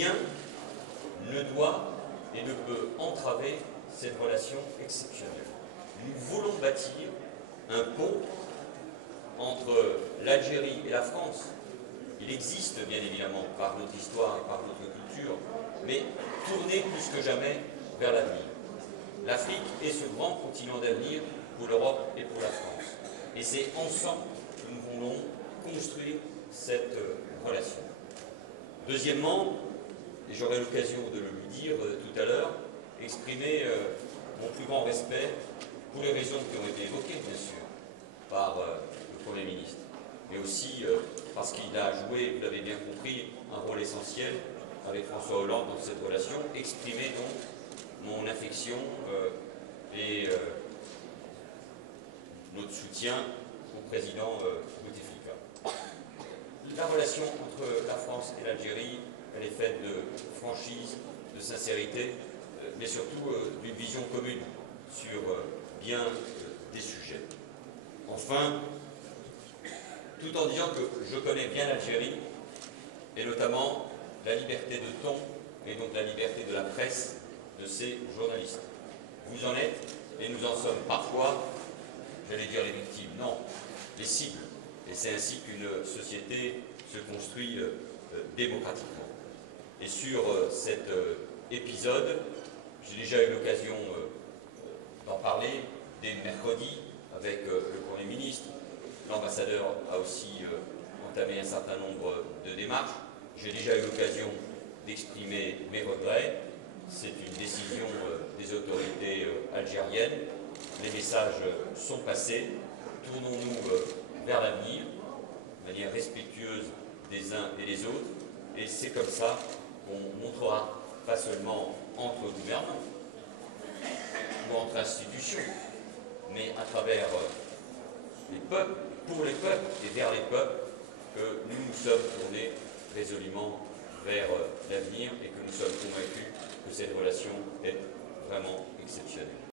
rien ne doit et ne peut entraver cette relation exceptionnelle. Nous voulons bâtir un pont entre l'Algérie et la France. Il existe bien évidemment par notre histoire et par notre culture, mais tourné plus que jamais vers l'avenir. L'Afrique est ce grand continent d'avenir pour l'Europe et pour la France. Et c'est ensemble que nous voulons construire cette relation. Deuxièmement, et j'aurai l'occasion de le lui dire tout à l'heure, exprimer mon plus grand respect pour les raisons qui ont été évoquées, bien sûr, par le Premier ministre, mais aussi parce qu'il a joué, vous l'avez bien compris, un rôle essentiel avec François Hollande dans cette relation, exprimer donc mon affection et notre soutien au président Bouteflika. La relation entre la France et l'Algérie, elle est faite de franchise, de sincérité, mais surtout d'une vision commune sur bien des sujets. Enfin, tout en disant que je connais bien l'Algérie, et notamment la liberté de ton, et donc la liberté de la presse, de ses journalistes. Vous en êtes, et nous en sommes parfois, j'allais dire les victimes, non, les cibles. Et c'est ainsi qu'une société se construit démocratiquement. Et sur cet épisode, j'ai déjà eu l'occasion d'en parler dès mercredi avec le Premier ministre. L'ambassadeur a aussi entamé un certain nombre de démarches. J'ai déjà eu l'occasion d'exprimer mes regrets. C'est une décision des autorités algériennes. Les messages sont passés. Tournons-nous vers l'avenir, de manière respectueuse des uns et des autres. Et c'est comme ça qu'on montrera, pas seulement entre gouvernements ou entre institutions, mais à travers les peuples, pour les peuples et vers les peuples, que nous nous sommes tournés résolument vers l'avenir et que nous sommes convaincus que cette relation est vraiment exceptionnelle.